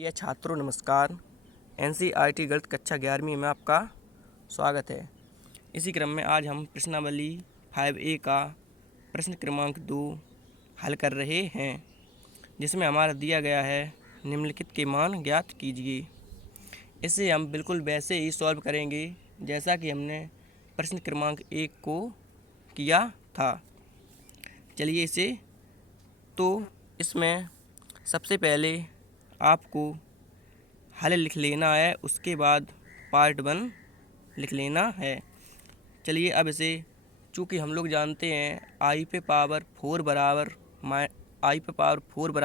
प्रिय छात्रों नमस्कार। एनसीईआरटी गणित कक्षा 11वीं में आपका स्वागत है। इसी क्रम में आज हम प्रश्नावली 5A का प्रश्न क्रमांक 2 हल कर रहे हैं, जिसमें हमारा दिया गया है निम्नलिखित के मान ज्ञात कीजिए। इसे हम बिल्कुल वैसे ही सॉल्व करेंगे जैसा कि हमने प्रश्न क्रमांक 1 को किया था। चलिए इसमें सबसे पहले आपको हल लिख लेना है, उसके बाद पार्ट 1 लिख लेना है। चलिए अब इसे, चूँकि हम लोग जानते हैं आई पे पावर 4 बराबर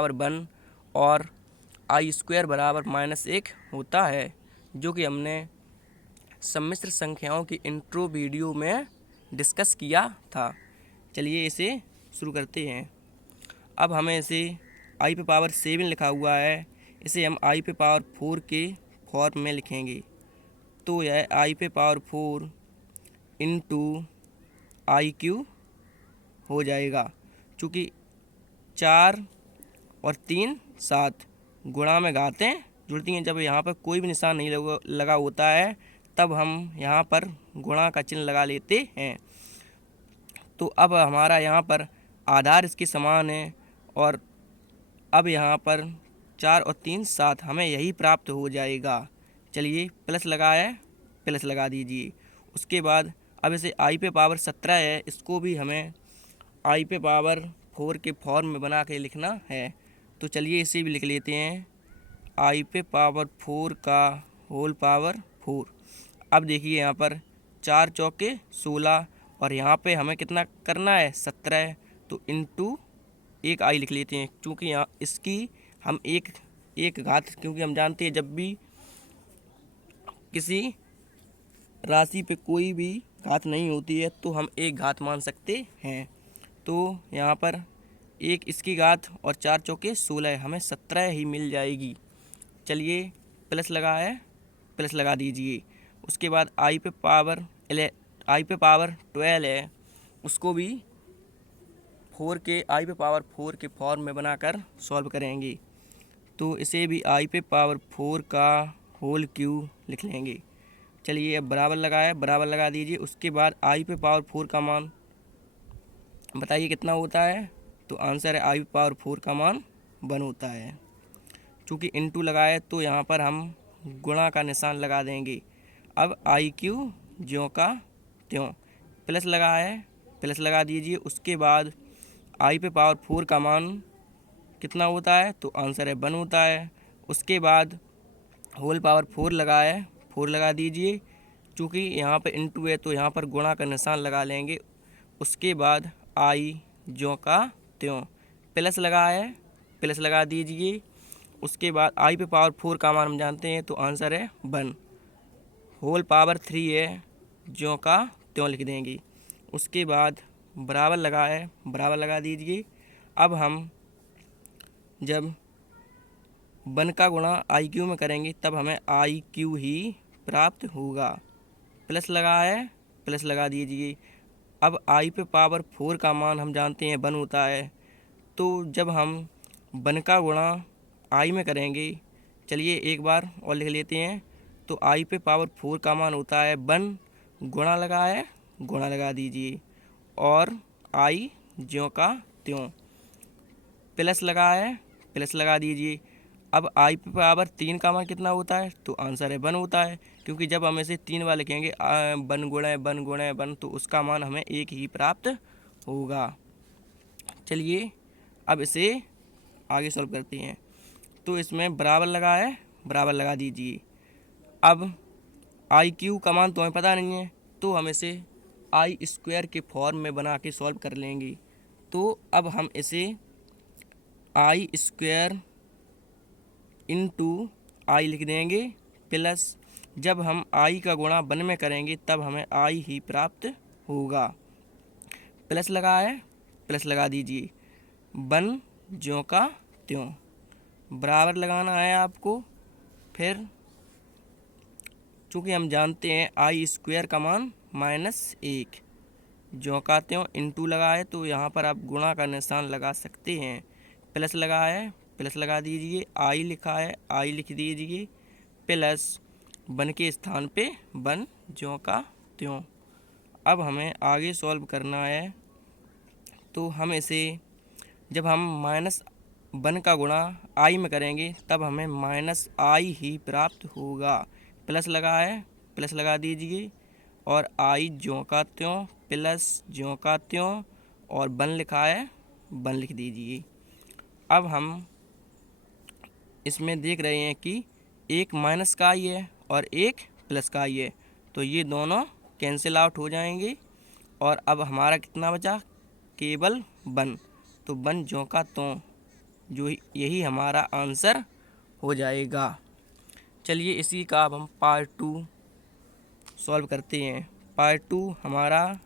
1 और आई स्क्वायर बराबर -1 होता है, जो कि हमने सम्मिश्र संख्याओं की इंट्रो वीडियो में डिस्कस किया था। चलिए इसे शुरू करते हैं। अब हमें इसे आई पे पावर 7 लिखा हुआ है, इसे हम आई पे पावर 4 के फॉर्म में लिखेंगे। तो यह आई पे पावर 4 इंटू आई क्यू हो जाएगा, चूँकि 4 और 3 7 गुणा में घातें जुड़ती हैं। जब यहाँ पर कोई भी निशान नहीं लगा होता है तब हम यहाँ पर गुणा का चिन्ह लगा लेते हैं। तो अब हमारा यहाँ पर आधार इसके समान है और अब यहाँ पर 4 और 3 7 हमें यही प्राप्त हो जाएगा। चलिए प्लस लगा दीजिए। उसके बाद अब इसे आई पे पावर 17 है, इसको भी हमें आई पे पावर 4 के फॉर्म में बना के लिखना है। तो चलिए इसे भी लिख लेते हैं, आई पे पावर 4 का होल पावर 4। अब देखिए यहाँ पर 4 चौके 16 और यहाँ पे हमें कितना करना है 17, तो इंटू एक आई लिख लेते हैं, क्योंकि यहाँ इसकी हम एक घात, क्योंकि हम जानते हैं जब भी किसी राशि पे कोई भी घात नहीं होती है तो हम एक घात मान सकते हैं। तो यहाँ पर एक इसकी घात और 4 चौके 16, हमें 17 ही मिल जाएगी। चलिए प्लस लगा दीजिए। उसके बाद आई पे पावर 12 है, उसको भी आई पे पावर 4 के फॉर्म में बनाकर सॉल्व करेंगे। तो इसे भी आई पे पावर 4 का होल क्यूब लिख लेंगे। चलिए अब बराबर लगा दीजिए। उसके बाद आई पे पावर 4 का मान बताइए कितना होता है, तो आंसर है आई पे पावर 4 का मान 1 होता है। चूँकि इंटू लगाए तो यहाँ पर हम गुणा का निशान लगा देंगे। अब आई क्यू ज्यों का त्यों, प्लस लगा दीजिए। उसके बाद आई पे पावर 4 का मान कितना होता है, तो आंसर है 1 होता है। उसके बाद होल पावर 4 लगा दीजिए। चूँकि यहाँ पे इंटू है तो यहाँ पर गुणा का निशान लगा लेंगे। उसके बाद आई ज्यों का त्यों, प्लस लगा दीजिए। उसके बाद आई पे पावर 4 का मान हम जानते हैं, तो आंसर है 1। होल पावर 3 है, ज्यों का त्यों लिख देंगे। उसके बाद बराबर लगा दीजिए। अब हम जब 1 का गुणा आई क्यू में करेंगे तब हमें आई क्यू ही प्राप्त होगा। प्लस लगा दीजिए। अब आई पे पावर 4 का मान हम जानते हैं 1 होता है, तो जब हम 1 का गुणा आई में करेंगे, चलिए एक बार और लिख लेते हैं। तो आई पे पावर 4 का मान होता है 1, गुणा लगा दीजिए और आई ज्यों का त्यों, प्लस लगा दीजिए। अब आई पे पावर 3 का मान कितना होता है, तो आंसर है 1 होता है, क्योंकि जब हम इसे 3 बार लिखेंगे 1 गुणे 1 तो उसका मान हमें 1 ही प्राप्त होगा। चलिए अब इसे आगे सॉल्व करते हैं। तो इसमें बराबर लगा दीजिए। अब आई क्यू का मान तो हमें पता नहीं है, तो हम इसे आई स्क्वायर के फॉर्म में बना के सॉल्व कर लेंगे। तो अब हम इसे आई स्क्वायर इंटू आई लिख देंगे, प्लस जब हम आई का गुणा 1 में करेंगे तब हमें आई ही प्राप्त होगा। प्लस लगा दीजिए। 1 ज्यों का त्यों, बराबर लगाना है आपको। फिर चूँकि हम जानते हैं आई स्क्वायर का मान -1, ज्यों का त्यों इंटू लगाए तो यहाँ पर आप गुणा का निशान लगा सकते हैं। प्लस प्लस लगा दीजिए, आई लिखा है आई लिख दीजिए, प्लस वन के स्थान पे वन ज्यों का त्यों। अब हमें आगे सॉल्व करना है, तो हम इसे जब हम माइनस वन का गुणा आई में करेंगे तब हमें माइनस आई ही प्राप्त होगा। प्लस लगा है प्लस लगा दीजिए, और आई ज्यों का त्यों प्लस ज्यों का त्यों, और वन लिखा है वन लिख दीजिए। अब हम इसमें देख रहे हैं कि एक माइनस का आई है और एक प्लस का आई है, तो ये दोनों कैंसिल आउट हो जाएंगे, और अब हमारा कितना बचा, केवल वन। तो वन ज्यों का त्यों, जो यही हमारा आंसर हो जाएगा। चलिए इसी का अब हम पार्ट 2 सॉल्व करते हैं। पार्ट 2 हमारा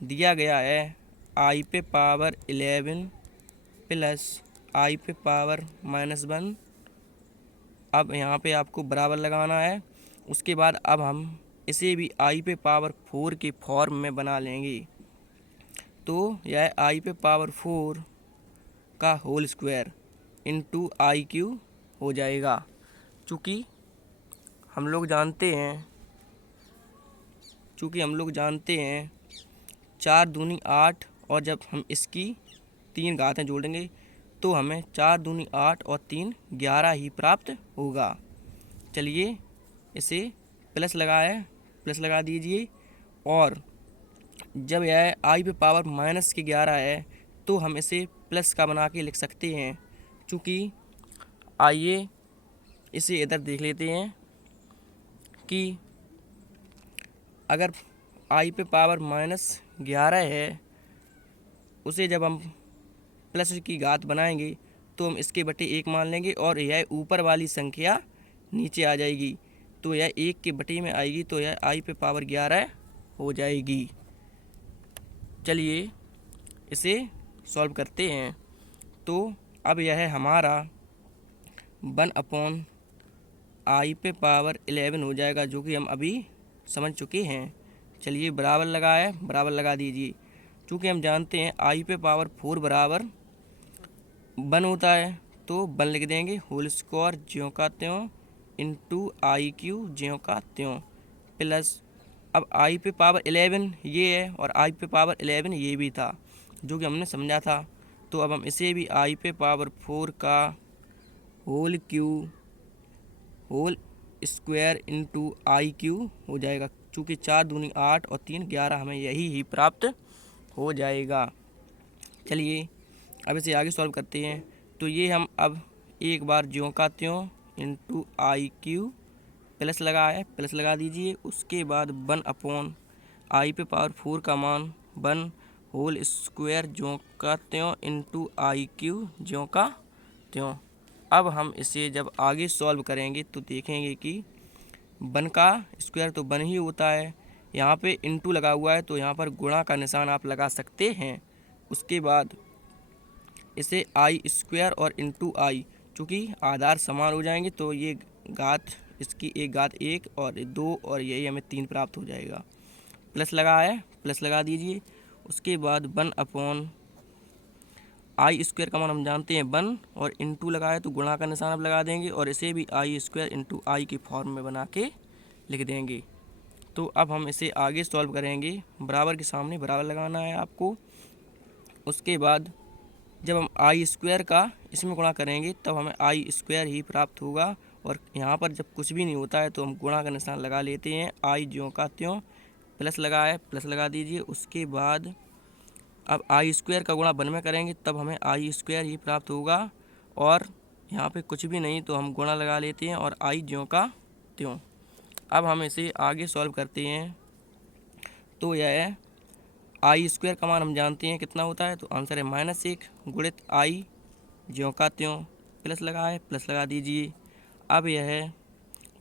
दिया गया है आई पे पावर 11 प्लस आई पे पावर -1। अब यहाँ पे आपको बराबर लगाना है। उसके बाद अब हम इसे भी आई पे पावर 4 के फॉर्म में बना लेंगे। तो यह आई पे पावर 4 का whole square into I Q हो जाएगा। चूँकि हम लोग जानते हैं 4 दूनी 8, और जब हम इसकी 3 घातें जोड़ेंगे तो हमें 4 दूनी 8 और 3 11 ही प्राप्त होगा। चलिए इसे प्लस लगा दीजिए, और जब यह आई पे पावर माइनस के 11 है तो हम इसे प्लस का बना के लिख सकते हैं। चूँकि आइए इसे इधर देख लेते हैं कि अगर आई पे पावर -11 है, उसे जब हम प्लस की घात बनाएंगे तो हम इसके बटे 1 मान लेंगे, और यह ऊपर वाली संख्या नीचे आ जाएगी, तो यह 1 के बटे में आएगी, तो यह आई पे पावर 11 हो जाएगी। चलिए इसे सॉल्व करते हैं। तो अब यह हमारा 1 आई पे पावर 11 हो जाएगा, जो कि हम अभी समझ चुके हैं। चलिए बराबर लगा दीजिए। चूँकि हम जानते हैं आई पे पावर 4 बराबर 1 होता है, तो 1 लिख देंगे, होल स्क्वायर ज्यों का त्यों इंटू आई क्यू ज्यों का त्यों, प्लस अब आई पे पावर 11 ये है और आई पे पावर 11 ये भी था, जो कि हमने समझा था। तो अब हम इसे भी आई पे पावर 4 का whole square into I Q हो जाएगा। चूँकि 4 दूनी 8 और 3 11, हमें यही ही प्राप्त हो जाएगा। चलिए अब इसे आगे सॉल्व करते हैं। तो ये हम अब एक बार ज्यों का त्यों इंटू आई क्यू प्लस लगा दीजिए। उसके बाद 1 आई पे पावर 4 का मान 1 होल स्क्वायर ज्यों का त्यों इंटू आई क्यू ज्यों का त्यों। अब हम इसे जब आगे सॉल्व करेंगे तो देखेंगे कि 1 का स्क्वायर तो 1 ही होता है, यहाँ पे इंटू लगा हुआ है, तो यहाँ पर गुणा का निशान आप लगा सकते हैं। उसके बाद इसे आई स्क्वायर और इंटू आई, चूँकि आधार समान हो जाएंगे तो ये घात, इसकी एक घात 1 और 2, और यही हमें 3 प्राप्त हो जाएगा। प्लस लगा दीजिए। उसके बाद 1 आई स्क्वायर का मान हम जानते हैं 1, और इंटू लगाए तो गुणा का निशान अब लगा देंगे, और इसे भी आई स्क्वायर इंटू आई के फॉर्म में बना के लिख देंगे। तो अब हम इसे आगे सॉल्व करेंगे। बराबर के सामने बराबर लगाना है आपको। उसके बाद जब हम आई स्क्वायर का इसमें गुणा करेंगे तब हमें आई स्क्वायर ही प्राप्त होगा, और यहाँ पर जब कुछ भी नहीं होता है तो हम गुणा का निशान लगा लेते हैं। आई ज्यों का त्यों प्लस लगा दीजिए। उसके बाद अब आई स्क्वायर का गुणा 1 में करेंगे तब हमें आई स्क्वायर ही प्राप्त होगा, और यहाँ पे कुछ भी नहीं तो हम गुणा लगा लेते हैं, और आई ज्यों का त्यों। अब हम इसे आगे सॉल्व करते हैं। तो यह आई स्क्वायर का मान हम जानते हैं कितना होता है, तो आंसर है -1 गुणित आई ज्यों का त्यों प्लस लगा दीजिए। अब यह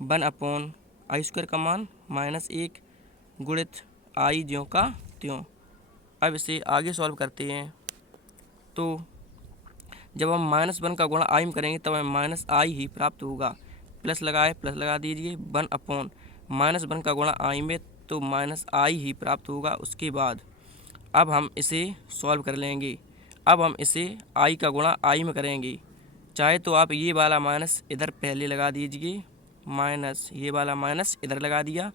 1 आई स्क्वायर का मान -1 गुणित आई ज्यों का त्यों। अब इसे आगे सॉल्व करते हैं। तो जब हम -1 का गुणा आई में करेंगे तब हमें माइनस आई ही प्राप्त होगा। प्लस लगा दीजिए। 1/-1 का गुणा आई में तो माइनस आई ही प्राप्त होगा। उसके बाद अब हम इसे सॉल्व कर लेंगे। अब हम इसे आई का गुणा आई में करेंगे। चाहे तो आप ये वाला माइनस इधर पहले लगा दीजिए, माइनस ये वाला माइनस इधर लगा दिया,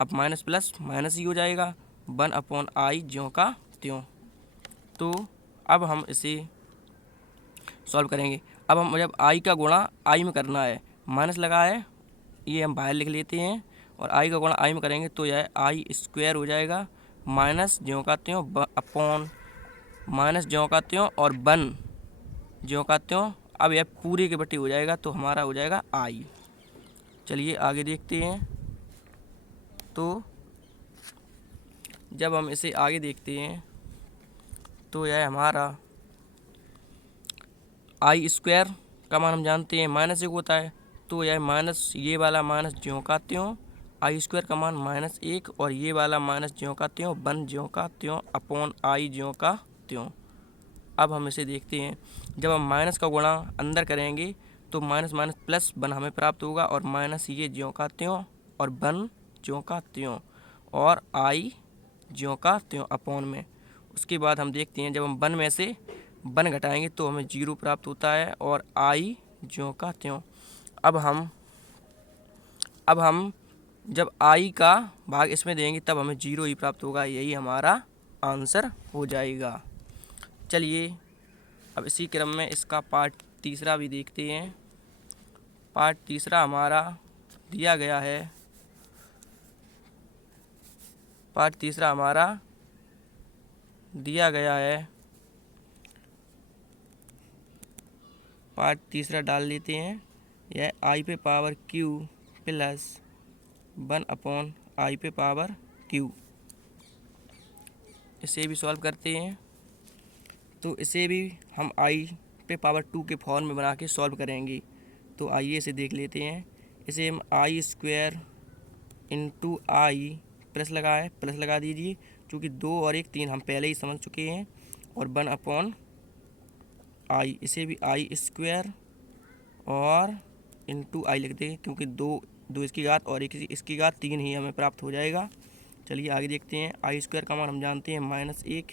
अब माइनस प्लस माइनस ही हो जाएगा, 1/i ज्यों का त्यों। तो अब हम इसे सॉल्व करेंगे। अब हम जब आई का गुणा आई में करना है, माइनस लगा है, ये हम बाहर लिख लेते हैं, और आई का गुणा आई में करेंगे तो यह आई स्क्वायर हो जाएगा, माइनस ज्यों का त्यों अपॉन माइनस ज्यों का त्यों और 1 ज्यों का त्यों। अब यह पूरे के बटे हो जाएगा तो हमारा हो जाएगा आई। चलिए आगे देखते हैं। तो जब हम इसे आगे देखते हैं तो यह हमारा आई स्क्वायर का मान हम जानते हैं माइनस 1 होता है, तो यह माइनस ये वाला माइनस ज्यों का त्यों, आई स्क्वायर का मान -1 और ये वाला माइनस ज्यों का त्यों 1 ज्यों का त्यों अपॉन आई ज्यों का त्यों। अब हम इसे देखते हैं। जब हम माइनस का गुणा अंदर करेंगे तो माइनस माइनस प्लस 1 हमें प्राप्त होगा, और माइनस ये ज्यों का त्यों और 1 ज्यों का त्यों और आई ज्यों का त्यों अपॉन में। उसके बाद हम देखते हैं, जब हम 1 में से 1 घटाएंगे तो हमें 0 प्राप्त होता है, और आई ज्यों का त्यों। अब हम जब आई का भाग इसमें देंगे तब हमें 0 ही प्राप्त होगा, यही हमारा आंसर हो जाएगा। चलिए अब इसी क्रम में इसका पार्ट तीसरा भी देखते हैं। पार्ट तीसरा हमारा दिया गया है। पार्ट तीसरा हमारा दिया गया है। पार्ट तीसरा डाल लेते हैं। यह आई पे पावर क्यू प्लस 1/i पे पावर क्यू। इसे भी सॉल्व करते हैं। तो इसे भी हम आई पे पावर 2 के फॉर्म में बना के सॉल्व करेंगे। तो आइए इसे देख लेते हैं। इसे हम आई स्क्वायर इंटू आई प्लस लगा दीजिए, क्योंकि 2 और 1 3 हम पहले ही समझ चुके हैं, और 1/i। इसे भी आई स्क्वायर और इंटू आई लिख देंगे, क्योंकि 2 इसकी घात और 1 इसकी घात 3 ही हमें प्राप्त हो जाएगा। चलिए आगे देखते हैं। आई स्क्वायर का मान हम जानते हैं -1,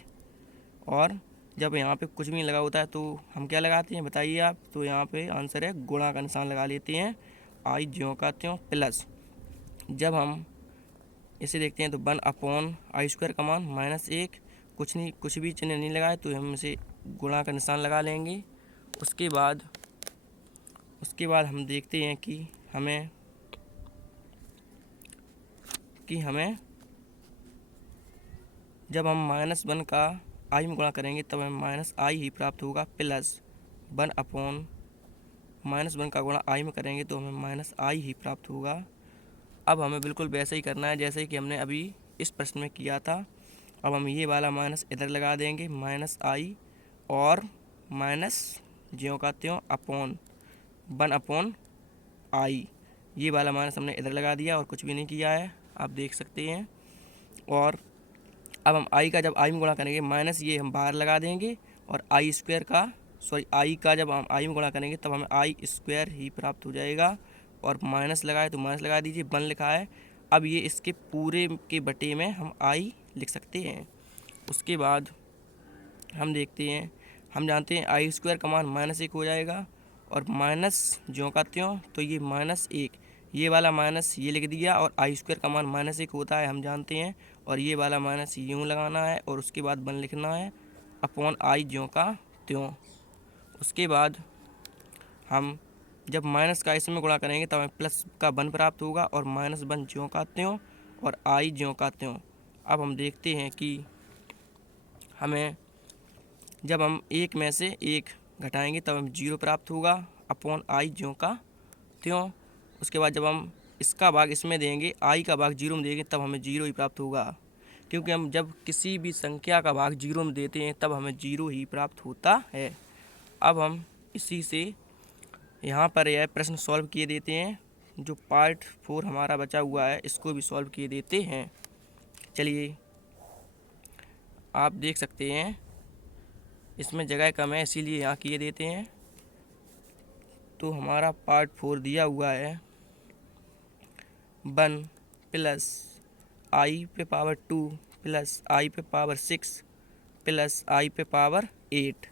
और जब यहाँ पे कुछ भी नहीं लगा होता है तो हम क्या लगाते हैं बताइए आप। तो यहाँ पे आंसर है गुणा का निशान लगा लेते हैं, आई ज्यों का त्यों प्लस। जब हम इसे देखते हैं तो 1/i स्क्वायर का मान -1, कुछ भी चिन्ह नहीं लगाए तो हम इसे गुणा का निशान लगा लेंगे। उसके बाद हम देखते हैं कि हमें जब हम -1 का आई में गुणा करेंगे तब हमें -i ही प्राप्त होगा, प्लस 1/-1 का गुणा आई में करेंगे तो हमें -i ही प्राप्त होगा। अब हमें बिल्कुल वैसे ही करना है जैसे कि हमने अभी इस प्रश्न में किया था। अब हम ये वाला माइनस इधर लगा देंगे, -i और माइनस ज्यों का त्यों अपॉन 1/i। ये वाला माइनस हमने इधर लगा दिया और कुछ भी नहीं किया है, आप देख सकते हैं। और अब हम आई का जब आई में गुणा करेंगे, माइनस ये हम बाहर लगा देंगे, और आई का जब हम आई में गुणा करेंगे तब हमें आई स्क्वायर ही प्राप्त हो जाएगा। और माइनस लगाए तो माइनस लगा दीजिए, 1 लिखा है। अब ये इसके पूरे के बटे में हम आई लिख सकते हैं। उसके बाद हम देखते हैं, हम जानते हैं आई स्क्वायर का मान -1 हो जाएगा, और माइनस ज्यों का त्यों तो ये -1, ये वाला माइनस ये लिख दिया, और आई स्क्वायर का मान -1 होता है हम जानते हैं, और ये वाला माइनस यूँ लगाना है, और उसके बाद 1 लिखना है अपॉन आई ज्यों का त्यों। उसके बाद हम जब माइनस का इसमें गुणा करेंगे तब हमें प्लस का 1 प्राप्त होगा, और -1 ज्यों का त्यों और आई ज्यों का त्यों। अब हम देखते हैं कि हमें जब हम 1 में से 1 घटाएंगे तब हमें 0 प्राप्त होगा, अपॉन आई ज्यों का त्यों। उसके बाद जब हम इसका भाग इसमें देंगे, आई का भाग 0 में देंगे तब हमें 0 ही प्राप्त होगा, क्योंकि हम जब किसी भी संख्या का भाग 0 में देते हैं तब हमें 0 ही प्राप्त होता है। अब हम इसी से यहाँ पर यह प्रश्न सॉल्व किए देते हैं। जो पार्ट 4 हमारा बचा हुआ है इसको भी सॉल्व किए देते हैं। चलिए आप देख सकते हैं इसमें जगह कम है, इसीलिए यहाँ किए देते हैं। तो हमारा पार्ट 4 दिया हुआ है 1 प्लस आई पे पावर 2 प्लस आई पे पावर 6 प्लस आई पे पावर 8।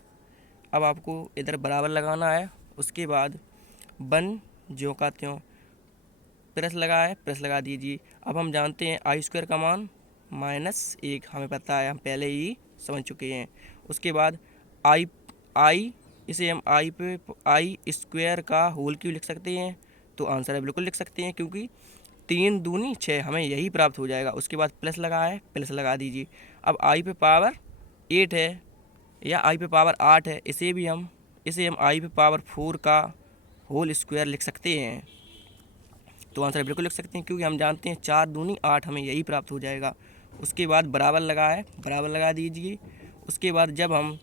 अब आपको इधर बराबर लगाना है उसके बाद बन ज्यों का त्यों, प्लस लगा है, प्लस लगा दीजिए। अब हम जानते हैं आई स्क्वायर का मान -1, हमें पता है, हम पहले ही समझ चुके हैं। उसके बाद आई आई इसे हम आई स्क्वायर का होल क्यों लिख सकते हैं, तो आंसर है बिल्कुल लिख सकते हैं, क्योंकि 3 दूनी 6, हमें यही प्राप्त हो जाएगा। उसके बाद प्लस लगा है, प्लस लगा दीजिए। अब आई पे पावर 8 है या आई पे पावर 8 है, इसे हम आई पे पावर 4 का होल स्क्वायर लिख सकते हैं, तो आंसर बिल्कुल लिख सकते हैं, क्योंकि हम जानते हैं 4 दूनी 8, हमें यही प्राप्त हो जाएगा। उसके बाद बराबर लगा है, बराबर लगा दीजिए। उसके बाद जब हम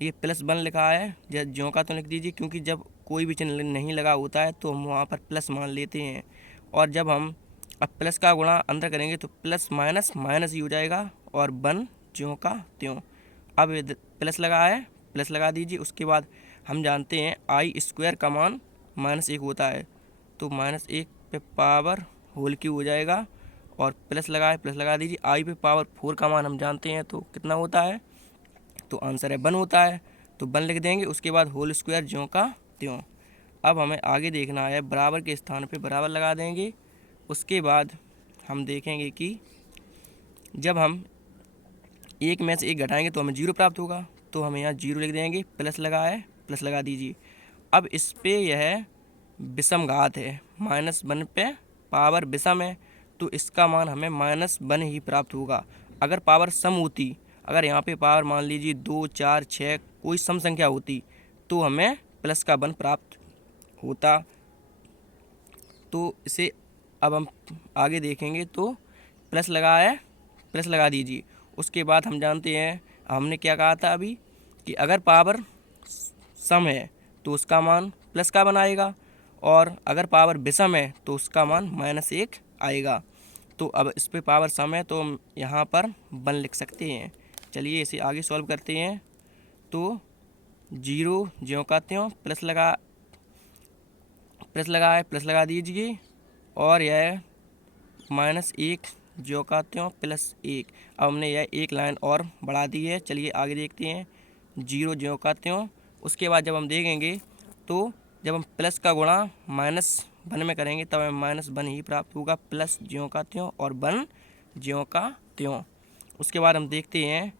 ये +1 लिखा है, ज्यों का तो लिख दीजिए, क्योंकि जब कोई भी चिन्ह नहीं लगा होता है तो हम वहाँ पर प्लस मान लेते हैं। और जब हम अब प्लस का गुणा अंदर करेंगे तो प्लस माइनस माइनस ही हो जाएगा, और बन ज्यों का त्यों। अब प्लस लगा है, प्लस लगा दीजिए। उसके बाद हम जानते हैं आई स्क्वायर का मान -1 होता है, तो -1 पे पावर होल क्यूब हो जाएगा, और प्लस लगा है, प्लस लगा दीजिए। आई पे पावर 4 का मान हम जानते हैं, तो कितना होता है, तो आंसर है 1 होता है, तो 1 लिख देंगे। उसके बाद होल स्क्वायर ज्यों का त्यों। अब हमें आगे देखना है, बराबर के स्थान पे बराबर लगा देंगे। उसके बाद हम देखेंगे कि जब हम एक में से एक घटाएंगे तो हमें 0 प्राप्त होगा, तो हम यहाँ 0 लिख देंगे। प्लस लगा है, प्लस लगा दीजिए। अब इस पे यह विषम घात है, -1 पे पावर विषम है, तो इसका मान हमें -1 ही प्राप्त होगा। अगर पावर सम होती, अगर यहाँ पे पावर मान लीजिए 2, 4, 6 कोई सम संख्या होती, तो हमें प्लस का 1 प्राप्त होता। तो इसे अब हम आगे देखेंगे, तो प्लस लगा है, प्लस लगा दीजिए। उसके बाद हम जानते हैं, हमने क्या कहा था अभी, कि अगर पावर सम है तो उसका मान प्लस का बनाएगा, और अगर पावर विषम है तो उसका मान -1 आएगा। तो अब इस पे पावर सम है तो हम यहाँ पर 1 लिख सकते हैं। चलिए इसे आगे सॉल्व करते हैं। तो 0 ज्यों का त्यों, प्लस लगा है, प्लस लगा दीजिए, और यह -1 ज्यों का त्यों +1। अब हमने यह एक लाइन और बढ़ा दी है। चलिए आगे देखते हैं। 0 ज्यों का त्यों, उसके बाद जब हम देखेंगे तो जब हम प्लस का गुणा -1 में करेंगे तब हमें -1 ही प्राप्त होगा, प्लस ज्यों का त्यों और 1 ज्यों का त्यों। उसके बाद हम देखते हैं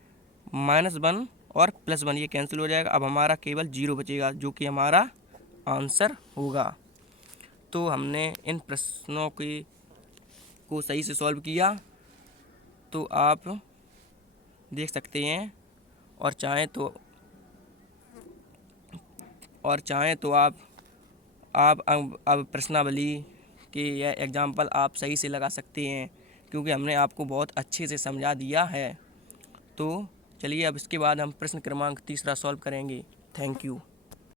-1 और +1 ये कैंसिल हो जाएगा। अब हमारा केवल 0 बचेगा, जो कि हमारा आंसर होगा। तो हमने इन प्रश्नों को सही से सॉल्व किया, तो आप देख सकते हैं, और चाहें तो आप अब प्रश्नावली के यह एग्जाम्पल आप सही से लगा सकते हैं, क्योंकि हमने आपको बहुत अच्छे से समझा दिया है। तो चलिए अब इसके बाद हम प्रश्न क्रमांक 3 सॉल्व करेंगे। Thank you.